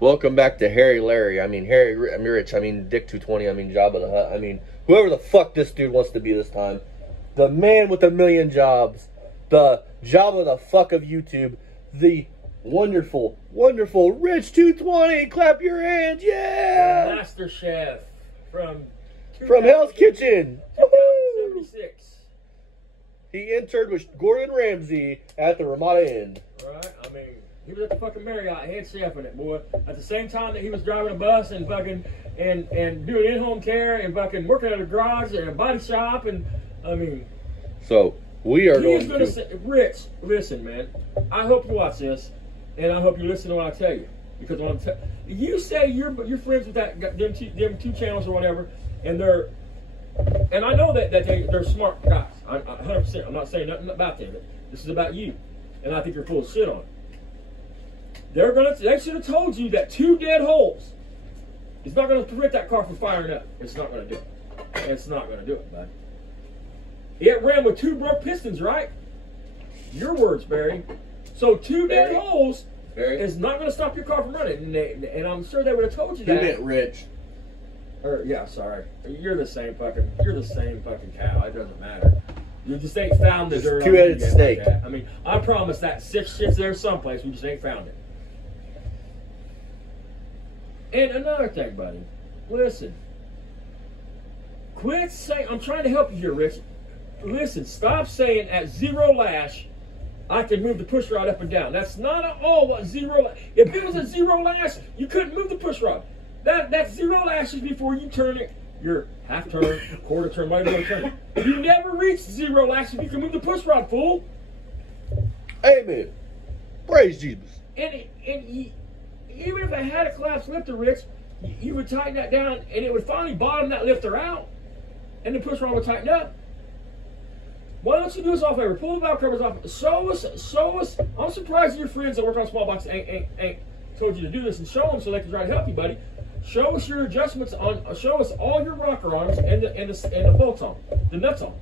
Welcome back to Harry Larry. I mean, Rich. I mean, dick220. I mean, Jabba the Hutt. I mean, whoever the fuck this dude wants to be this time. The man with a million jobs. The Jabba the fuck of YouTube. The wonderful, wonderful Rich 220. Clap your hands. Yeah! Master Chef from Hell's Kitchen. 2076. He entered with Gordon Ramsay at the Ramada Inn. Right? I mean, he was at the fucking Marriott, head chef in it, boy. At the same time that he was driving a bus and fucking and doing in-home care and fucking working at a garage and a body shop, and I mean. So we are going to say, Rich, listen, man. I hope you watch this, and I hope you listen to what I tell you, because when you say you're friends with them two channels or whatever, and I know that they're smart guys. 100%. I'm not saying nothing about them. This is about you, and I think you're full of shit on it. They should have told you that 2 dead holes is not going to prevent that car from firing up. It's not going to do it. It's not going to do it, bud. It ran with 2 broke pistons, right? Your words, Barry. So 2 dead holes is not going to stop your car from running, and I'm sure they would have told you that. You meant Rich. Yeah, sorry. You're the same fucking cow. It doesn't matter. You just ain't found the dirt. Two-headed snake. Like I mean, I promise that 6 shit's there someplace. We just ain't found it. And another thing, buddy. Listen. Quit saying, I'm trying to help you here, Rich. Listen, stop saying at 0 lash, I can move the push rod up and down. That's not at all what 0 lash. If it was a 0 lash, you couldn't move the push rod. That's 0 lashes before you turn it. Your half turn, quarter turn, whatever you turn it. You never reach 0 lashes if you can move the push rod, fool. Amen. Praise Jesus. And even if it had a collapsed lifter, Rich, you would tighten that down, and it would finally bottom that lifter out, and the push rod would tighten up. Why don't you do us all a favor? Pull the valve covers off. Show us. I'm surprised your friends that work on small boxes ain't told you to do this, and show them so they can try to help you, buddy. Show us your adjustments on. Show us all your rocker arms and the bolts on, the nuts on.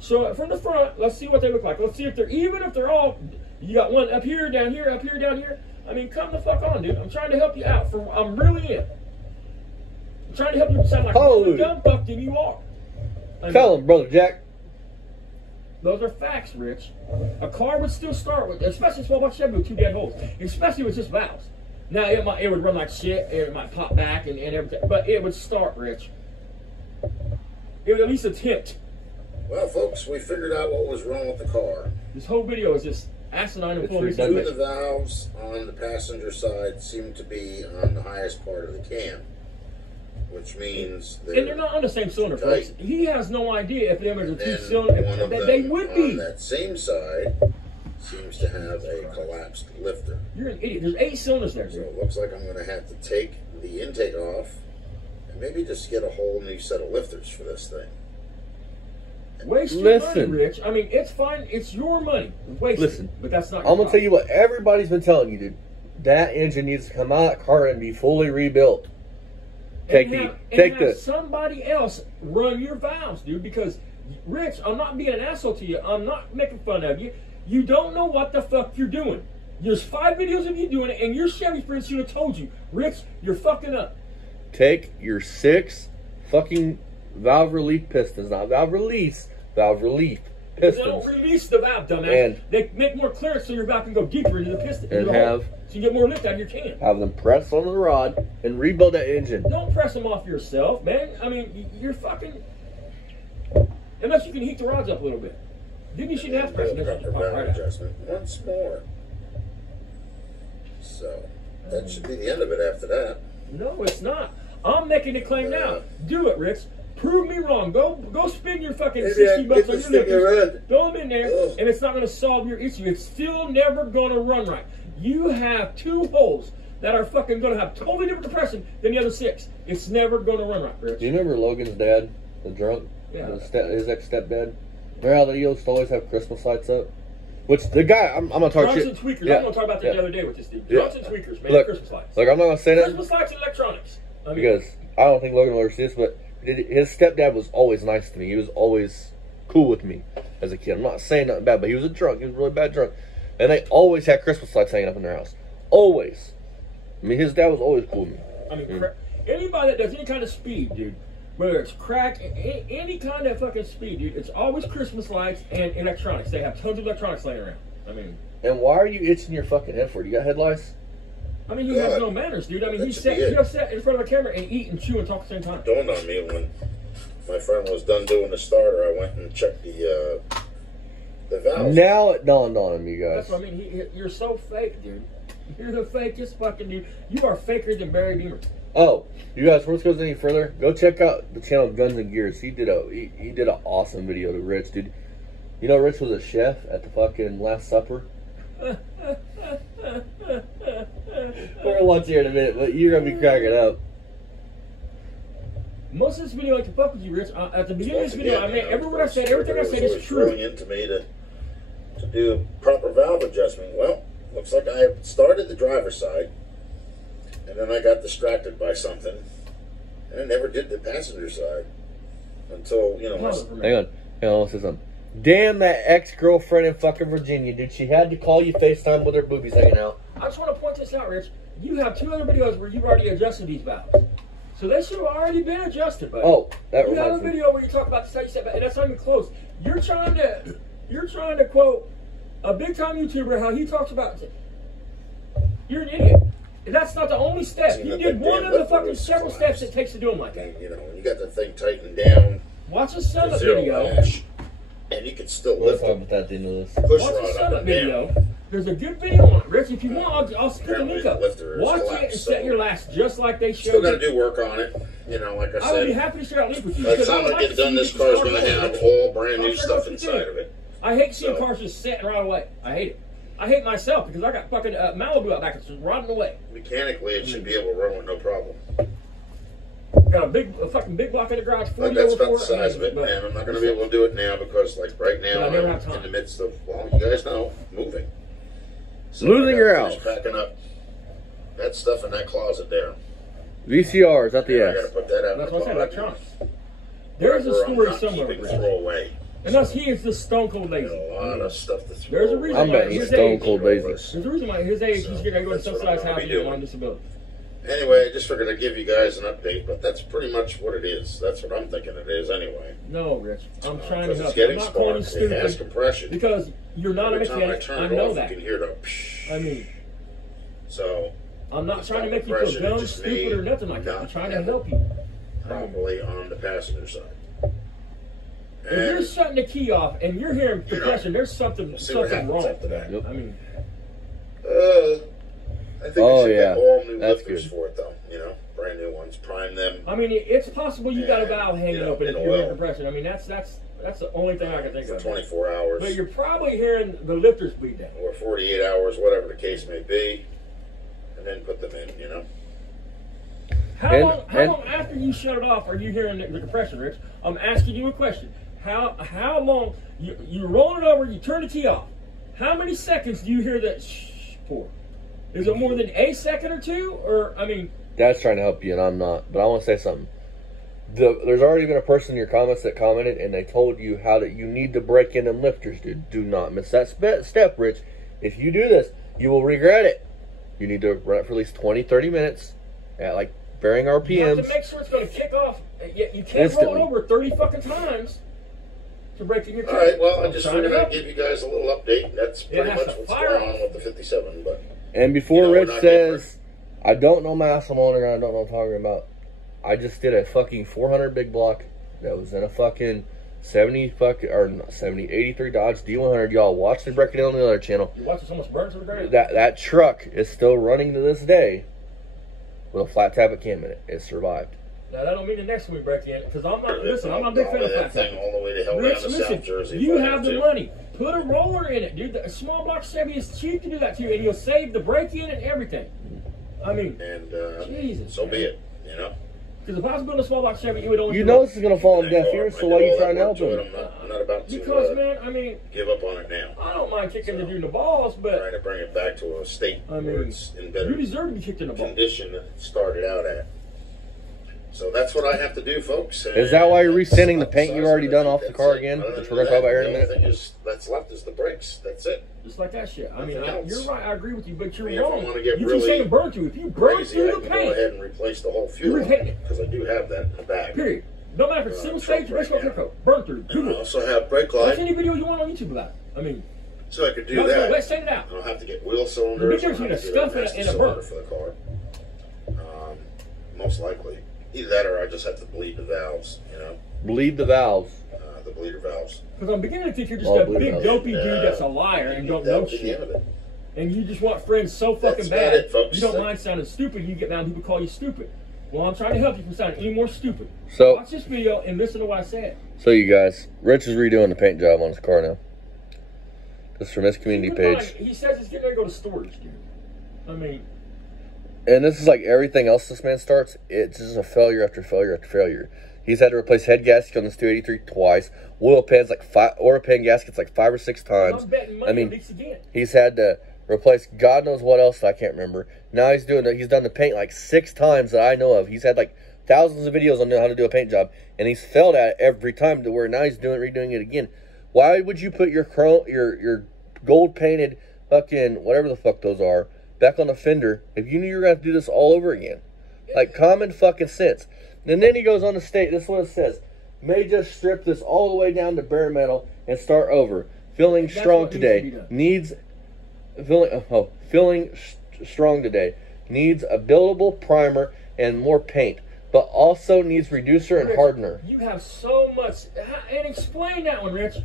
Show it from the front. Let's see what they look like. Let's see if they're all. You got one up here, down here, up here, down here. I mean, come the fuck on, dude. I'm trying to help you out. I'm really in. I'm trying to help you sound like a dumb fuck than you are. Tell him, Brother Jack. Those are facts, Rich. A car would still start with, especially a small box Chevy with 2 dead holes, especially with just valves. Now it would run like shit, and it might pop back and everything, but it would start, Rich. It would at least attempt. Well, folks, we figured out what was wrong with the car. This whole video is just asinine and full of Two of the valves on the passenger side seem to be on the highest part of the cam, which means they're not on the same cylinder, folks. He has no idea if them are the 2 cylinders. They would be. On that same side seems to have a collapsed lifter. You're an idiot. There's 8 cylinders there, dude. So it looks like I'm going to have to take the intake off and maybe just get a whole new set of lifters for this thing. Waste your money, Rich. I mean, it's fine. It's your money. Waste it, but that's not your I'm going to tell you what everybody's been telling you, dude. That engine needs to come out of that car and be fully rebuilt. Have somebody else run your valves, dude, because, Rich, I'm not being an asshole to you. I'm not making fun of you. You don't know what the fuck you're doing. There's 5 videos of you doing it, and your Chevy friends should have told you, Rich, you're fucking up. Take your 6 fucking valve relief pistons, not valve release, valve relief pistons. They don't release the valve, dumbass. And they make more clearance so your valve can go deeper into the piston. And so you get more lift out of your can. Have them press onto the rod and rebuild that engine. Don't press them off yourself, man. I mean, you're fucking... Unless you can heat the rods up a little bit. Then you shouldn't have to press them. Valve adjustment once more. So, that should be the end of it after that. No, it's not. I'm making a claim now. Do it, Rich. Prove me wrong. Go spend your fucking 60 bucks on your lifters. Throw them in there, and it's not going to solve your issue. It's still never going to run right. You have 2 holes that are fucking going to have totally different compression than the other 6. It's never going to run right, Rich. Do you remember Logan's dad, the drunk? Yeah. His ex-stepdad? Remember how they used to always have Christmas lights up? Which the guy, I'm going to talk shit. Drunks and tweakers. Yeah. I'm going to talk about that the other day with this dude. Drunks and tweakers, man. Christmas lights. Look, I'm not going to say that. Christmas lights and electronics. Because I don't think Logan will ever see this, but his stepdad was always nice to me. He was always cool with me as a kid. I'm not saying nothing bad, but he was a drunk. He was a really bad drunk. And they always had Christmas lights hanging up in their house. Always. I mean, his dad was always cool with me. I mean, anybody that does any kind of speed, dude, whether it's crack, any kind of fucking speed, dude, it's always Christmas lights and electronics. They have tons of electronics laying around. I mean. And why are you itching your fucking head for it? You got headlights? I mean, he has no manners, dude. I mean, he'll sit in front of a camera and eat and chew and talk at the same time. It dawned on me when my friend was done doing the starter, I went and checked the valves. Now it dawned on me, guys. That's what I mean. You're so fake, dude. You're the fakest fucking dude. You are faker than Barry Beamer. Oh, you guys, before this goes any further, go check out the channel Guns and Gears. He did an awesome video to Rich, dude. You know Rich was a chef at the fucking Last Supper? We're gonna watch here in a minute, but you're gonna be cracking up. Most of this video, like to fuck with you, Rich. At the beginning of this video, I mean, everything I said is true. Brilliant to me to do a proper valve adjustment. Well, looks like I started the driver's side, and then I got distracted by something, and I never did the passenger side until, you know. Hang on, let's say something. Damn that ex-girlfriend in fucking Virginia, dude. She had to call you FaceTime with her boobies hanging out. I just want to point this out, Rich. You have 2 other videos where you've already adjusted these valves. So they should have already been adjusted, buddy. Oh, that you have a reminds me. video where you talk about the study step, and that's not even close. You're trying to quote a big time YouTuber how he talks about. You're an idiot. And that's not the only step. You did one of the fucking several steps it takes to do them like that. You know, when you got the thing tightened down. Watch a summit video. And you can still lift it. That the end of this. Push Watch rod the up summit and video. down. There's a good video on it, Rich. If you want, I'll put the link up. Watch it and set your last just like they showed. Still got to do work on it. You know, like I said. I would be happy to share that link with you. By the time I get done, this car's going to have all brand new stuff inside of it. I hate seeing cars just sitting right away. I hate it. I hate myself because I got fucking Malibu out back. It's just rotting away. Mechanically, it should be able to run with no problem. Got a fucking big block in the garage. But that's about the size of it, man. I'm not going to be able to do it now because, like, right now, I'm in the midst of, well, you guys know, moving. So losing your house. Packing up that stuff in that closet there. VCRs at the I got to put that out. That's what I said, electronics. There's a story somewhere. Throw away. Unless he is just stone cold lazy. A lot of stuff to throw. There's a reason why he's stone cold lazy. There's a reason why at his age he's going to go to subsidized housing and on disability. Anyway, I just figured I'd give you guys an update, but that's pretty much what it is. That's what I'm thinking it is anyway. No, Rich. I'm trying to help it's you. I'm getting not calling you sparked. It stupid. has compression. Because you're not a mechanic. I know that. You can hear the psh. I mean, so I'm not trying to make you feel dumb, stupid, or nothing like that. I'm trying to help you. Properly on the passenger side. If you're shutting the key off and you're hearing compression, there's something wrong with that. Yep. I mean, I think they should get all new lifters for it, though. You know, brand new ones. Prime them. I mean, it's possible you got a valve hanging open if you're hearing compression. I mean, that's the only thing I can think of. 24 hours. But you're probably hearing the lifters bleed down. Or 48 hours, whatever the case may be, and then put them in. You know. How long after you shut it off are you hearing the compression, Rich? I'm asking you a question. How long you roll it over, you turn the key off. How many seconds do you hear that pour? Is it more than a second or two? Or I mean, Dad's trying to help you, and I'm not. But I want to say something. There's already been a person in your comments that commented, and they told you how that you need to break in them lifters, dude. Do not miss that step, Rich. If you do this, you will regret it. You need to run it for at least 20, 30 minutes at like varying RPMs. You have to make sure it's going to kick off. You can't roll it over 30 fucking times to break in your car. All right, well, I just figured I'd give you guys a little update. That's pretty much what's going on with the 57. But and before Rich says, I don't know Massimoner, I don't know what I'm talking about. I just did a fucking 400 big block that was in a fucking 83 Dodge D100. Y'all watch the break it down on the other channel. You watching so much burn to the ground? That truck is still running to this day with a flat tappet cam in it. It survived. Now that don't mean the next one we break in, because I'm not. Listen, I'm not a big fan of flat tappet. All the way to hell down to South Jersey. You have the money. Put a roller in it, dude. A small block Chevy is cheap to do that too, and you'll save the break in and everything. I mean, Jesus, so be it. You know. Because if I was building a small block Chevy, it would only. You know this is gonna fall on deaf ears, so why are you trying to help him? I'm not about to. Because man, I mean, give up on it now. I don't mind kicking the dude in the balls, but trying to bring it back to a state where it's in better you deserve to be kicked in the balls. Condition that it started out at. So that's what I have to do, folks. Is that why you're resanding the paint you've already done off the car again? Which we're going to talk about here in a minute. The only thing that's left is the brakes. That's it. Just like that shit. I mean, Nothing you're else. right. I agree with you, but you're I mean, if I wrong. wanna get You really keep saying burn through. If you burn Crazy, through I the can paint, go ahead and replace the whole fuel You're repainting it. because I do have that in the bag. period. No matter if it's single stage, truck race car, right now. coat, burn through. And I Google it. also have brake Watch light, any video you want on YouTube about it. I mean, so I could do let's that. send it out. I don't have to get wheel cylinders. The big I don't difference have between a to get scuff and a master burn. cylinder for the car. Most likely. Either that or I just have to bleed the valves, you know? Bleed the valves. The bleeder valves. Because I'm beginning to think you're just Oh, a believe big it. dopey dude that's a liar and don't That know would be the shit. end of it. And you just want friends so fucking That's about bad, it, folks. you don't mind sounding stupid, you get mad when people call you stupid. Well, I'm trying to help you from sounding any more stupid. So- watch this video and listen to what I said. So you guys, Rich is redoing the paint job on his car now. This is from his community Keep in mind, page. he says he's getting ready to go to storage, dude. I mean, And this is like everything else this man starts. It's just a failure after failure after failure. He's had to replace head gasket on this 283 twice. Oil pan gaskets like 5 or 6 times. I'm betting money I mean, on these again. he's had to replace God knows what else that I can't remember. Now he's done the paint like 6 times that I know of. He's had like thousands of videos on how to do a paint job, and he's failed at it every time to where now he's redoing it again. Why would you put your gold painted fucking whatever the fuck those are back on the fender if you knew you were going to have to do this all over again? Like common fucking sense. And then he goes on to state, this is what it says: may just strip this all the way down to bare metal and start over. Feeling That's strong what today. Feeling strong today. Needs a buildable primer and more paint, but also needs reducer and Rich, hardener. You have so much, and explain that one, Rich.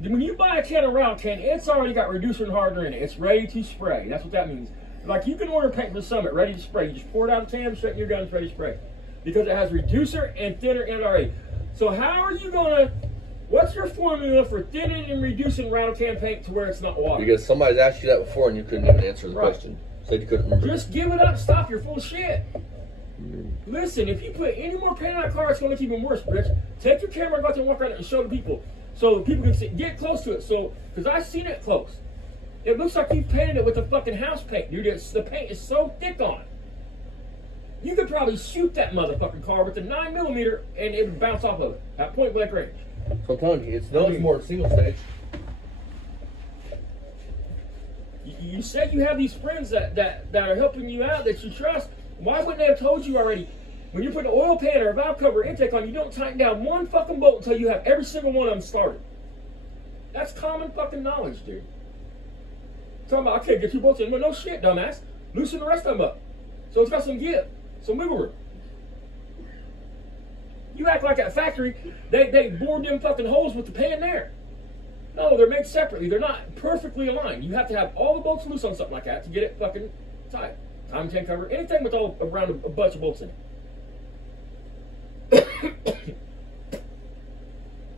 When you buy a can of round can, it's already got reducer and hardener in it. It's ready to spray. That's what that means. Like you can order paint from Summit, ready to spray. You just pour it out of the can, straighten your gun, it's ready to spray. Because it has reducer and thinner in it already. So how are you gonna, what's your formula for thinning and reducing rattle can paint to where it's not water? Because somebody's asked you that before and you couldn't even answer the Right. question. Said you couldn't remember. Just give it up, stop, you're full of shit. Listen, if you put any more paint on that car, it's gonna look even worse, Rich. Take your camera and go out there and walk around it and show the people. So people can see, get close to it. So, because I've seen it close. It looks like you painted it with the fucking house paint, dude. The paint is so thick on it. You could probably shoot that motherfucking car with a 9mm and it would bounce off of it at point blank range. So I'm telling you, it's no more single stage. You said you have these friends that are helping you out that you trust. Why wouldn't they have told you already? When you put an oil pan or a valve cover or intake on, you don't tighten down one fucking bolt until you have every single one of them started. That's common fucking knowledge, dude. Talking about, I can't get 2 bolts in. Well, no shit, dumbass. Loosen the rest of them up. So it's got some give, some wiggle room. You act like at a factory, they bored them fucking holes with the pan there. No, they're made separately. They're not perfectly aligned. You have to have all the bolts loose on something like that to get it fucking tight. Time 10 cover, anything with all around a bunch of bolts in it.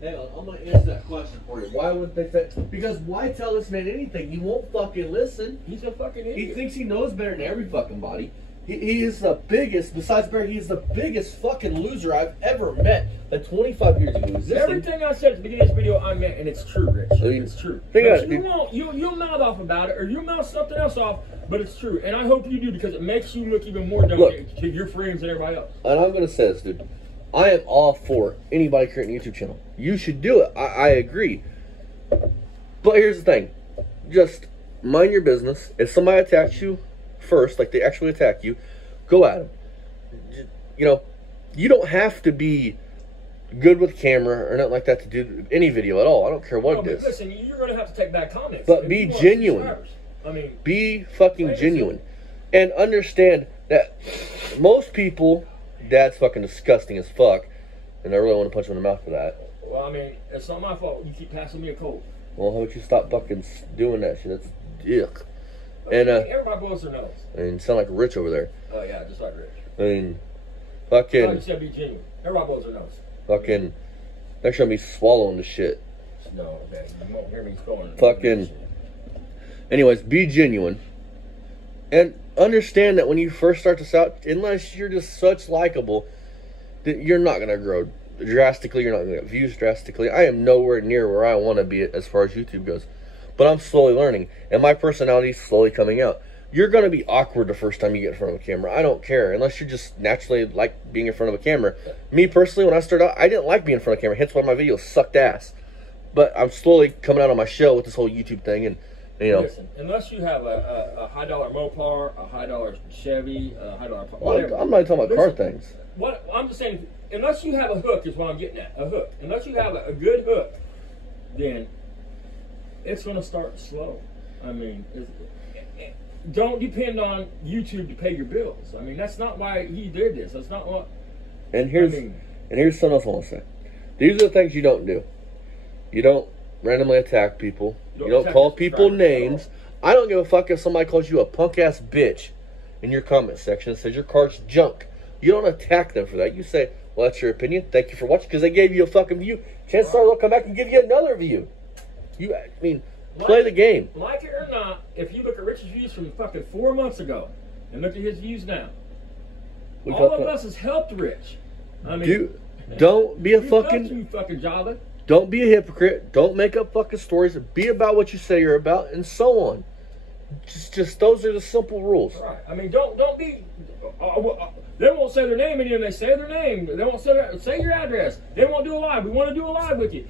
Hang on, I'm gonna answer that question for you. Why wouldn't they say? Because why tell this man anything? He won't fucking listen. He's a fucking idiot. He thinks he knows better than every fucking body. He is the biggest, besides Barry, he's the biggest fucking loser I've ever met. Like 25 years ago. Everything I said at the beginning of this video, I meant, and it's true, Rich. I mean, It's true. think But about it, you'll mouth off about it, or you'll mouth something else off, but it's true. And I hope you do, because it makes you look even more dumb to your friends and everybody else. And I'm gonna say this, dude. I am all for anybody creating a YouTube channel. You should do it. I agree. But here's the thing. Just mind your business. If somebody attacks you first, like they actually attack you, go at them. You know, you don't have to be good with camera or nothing like that to do any video at all. I don't care what it is. Listen, you're going to have to take bad comments. But be genuine. I mean, be fucking genuine. And understand that most people, Dad's fucking disgusting as fuck. And I really want to punch him in the mouth for that. Well, I mean, it's not my fault. You keep passing me a cold. Well, how about you stop fucking doing that shit? That's yuck. And everybody blows their nose. And sound like Rich over there. Oh yeah, just like Rich. I mean, I fucking, just said be genuine. Everybody blows their nose. fucking, next time me swallowing the shit. No, okay. You won't hear me going. Fucking. Anyways, be genuine. And understand that when you first start this out, unless you're just such likable, that you're not going to grow drastically. You're not going to get views drastically. I am nowhere near where I want to be as far as YouTube goes. But I'm slowly learning. And my personality is slowly coming out. you're going to be awkward the first time you get in front of a camera. I don't care, unless you just naturally like being in front of a camera. Me personally, when I started out, I didn't like being in front of a camera. Hence why my videos sucked ass. But I'm slowly coming out on my shell with this whole YouTube thing, and you know. Listen, unless you have a high-dollar Mopar, a high-dollar Chevy, a high-dollar... I'm not talking about car things. What I'm just saying, unless you have a hook is what I'm getting at, a hook. Unless you have a good hook, then it's going to start slow. I mean, don't depend on YouTube to pay your bills. I mean, that's not why he did this. That's not what... And here's something else I want to say. These are the things you don't do. You don't randomly attack people. You don't call people names. I don't give a fuck if somebody calls you a punk-ass bitch in your comment section and says your car's junk. You don't attack them for that. You say, well, that's your opinion. Thank you for watching, because they gave you a fucking view. Chances are they'll come back and give you another view. Play the game. Like it or not, if you look at Rich's views from fucking 4 months ago and look at his views now, all of us has helped Rich. I mean, don't be a fucking Java. Don't be a hypocrite. Don't make up fucking stories. Be about what you say you're about, and so on. Just those are the simple rules. Right. I mean, don't be. They won't say their name, and then they say their name. They won't say your address. They won't do a live. We want to do a live with you.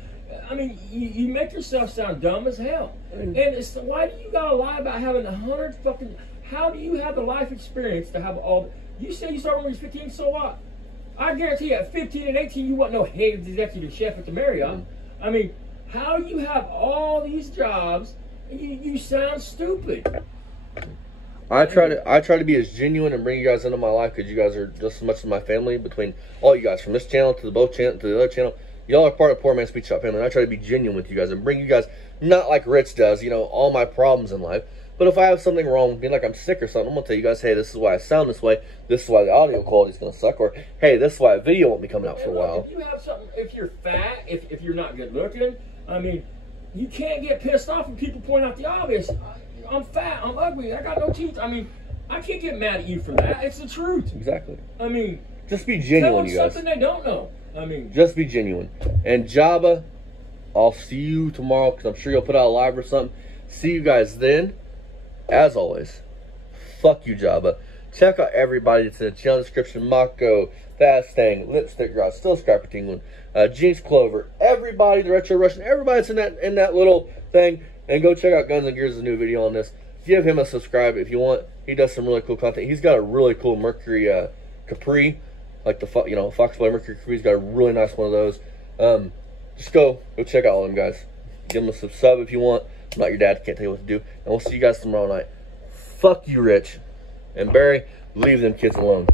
I mean, you make yourself sound dumb as hell. And it's why do you gotta lie about having 100 fucking? How do you have the life experience to have all? You say you started when you was 15. So what? I guarantee you, at 15 and 18, you wasn't no head executive chef at the Marriott. I mean, how do you have all these jobs and you sound stupid? I try to be as genuine and bring you guys into my life, because you guys are just as much as my family. Between all you guys, from this channel to the both channel to the other channel, y'all are part of Poor Man's Speech Shop family. And I try to be genuine with you guys and bring you guys, not like Rich does, you know, all my problems in life. But if I have something wrong with me, like I'm sick or something, I'm going to tell you guys, hey, this is why I sound this way. This is why the audio quality is going to suck. Or, hey, this is why a video won't be coming out for a while. If you have something, if you're fat, if you're not good looking, I mean, you can't get pissed off when people point out the obvious. I'm fat, I'm ugly, I got no teeth. I mean, I can't get mad at you for that. It's the truth. Exactly. I mean, just be genuine, you guys. Something they don't know. I mean, just be genuine. And Jabba, I'll see you tomorrow, because I'm sure you'll put out a live or something. See you guys then. As always, fuck you, Jabba. Check out everybody that's in the channel description. Mako, Fastang, Lipstick Girl, Still Scrapper Tingling, Jinx Clover, everybody, the Retro Russian, everybody that's in that little thing. And go check out Guns and Gears' new video on this. Give him a subscribe if you want. He does some really cool content. He's got a really cool Mercury Capri, like the Fox Play Mercury Capri. He's got a really nice one of those. Just go check out all them guys. Give him a sub if you want. I'm not your dad, can't tell you what to do. And we'll see you guys tomorrow night. Fuck you, Rich. And Barry, leave them kids alone.